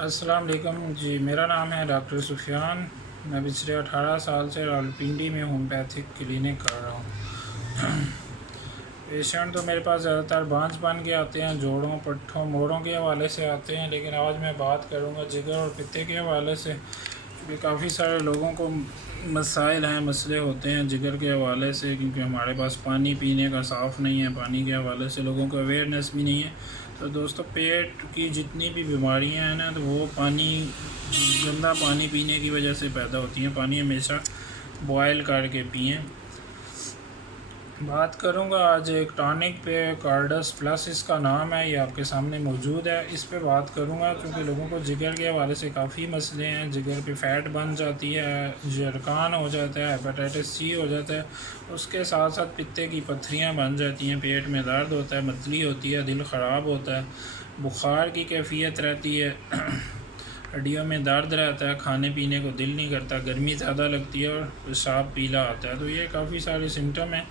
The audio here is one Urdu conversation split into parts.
السلام علیکم جی، میرا نام ہے ڈاکٹر سفیان۔ میں پچھلے 18 سال سے راولپنڈی میں ہومیوپیتھک کلینک کر رہا ہوں۔ پیشنٹ تو میرے پاس زیادہ تر بانجھ بن کے آتے ہیں، جوڑوں، پٹھوں، موڑوں کے حوالے سے آتے ہیں، لیکن آج میں بات کروں گا جگر اور پتے کے حوالے سے، کیونکہ کافی سارے لوگوں کو مسائل ہیں، مسئلے ہوتے ہیں جگر کے حوالے سے، کیونکہ ہمارے پاس پانی پینے کا صاف نہیں ہے، پانی کے حوالے سے لوگوں کو اویئرنیس بھی نہیں ہے۔ تو دوستو، پیٹ کی جتنی بھی بیماریاں ہیں نا، تو وہ گندا پانی پینے کی وجہ سے پیدا ہوتی ہیں۔ پانی ہمیشہ بوائل کر کے پئیں۔ بات کروں گا آج ایک ٹانک پہ، کارڈس پلس اس کا نام ہے، یہ آپ کے سامنے موجود ہے۔ اس پہ بات کروں گا کیونکہ لوگوں کو جگر کے حوالے سے کافی مسئلے ہیں۔ جگر پہ فیٹ بن جاتی ہے، جرقان ہو جاتا ہے، ہیپاٹائٹس سی ہو جاتا ہے، اس کے ساتھ ساتھ پتے کی پتھریاں بن جاتی ہیں، پیٹ میں درد ہوتا ہے، متلی ہوتی ہے، دل خراب ہوتا ہے، بخار کی کیفیت رہتی ہے، ہڈیوں میں درد رہتا ہے، کھانے پینے کو دل نہیں کرتا، گرمی زیادہ لگتی ہے اور پیشاب پیلا آتا ہے۔ تو یہ کافی سارے سمٹم ہیں۔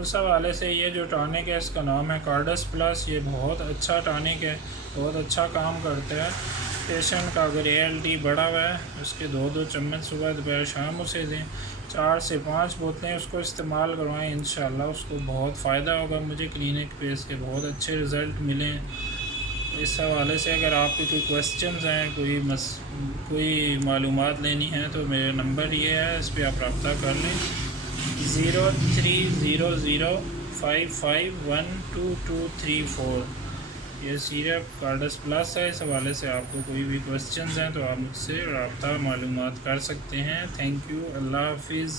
اس حوالے سے یہ جو ٹانک ہے، اس کا نام ہے کارڈس پلس۔ یہ بہت اچھا ٹانک ہے، بہت اچھا کام کرتا ہے۔ پیشنٹ کا اگر ALT بڑھا ہوا ہے، اس کے 2 چمچ صبح دوپہر شام اسے دیں، 4 سے 5 بوتلیں اس کو استعمال کروائیں، انشاءاللہ اس کو بہت فائدہ ہوگا۔ مجھے کلینک پہ اس کے بہت اچھے رزلٹ ملے ہیں۔ اس حوالے سے اگر آپ کی کوئی کویسچنز ہیں، کوئی معلومات لینی ہے، تو میرا نمبر یہ ہے، اس پہ آپ رابطہ کر لیں، 030055122234۔ یہ سیرپ کارڈس پلس ہے۔ اس حوالے سے آپ کو کوئی بھی کویسچنز ہیں تو آپ مجھ سے رابطہ معلومات کر سکتے ہیں۔ تھینک یو، اللہ حافظ۔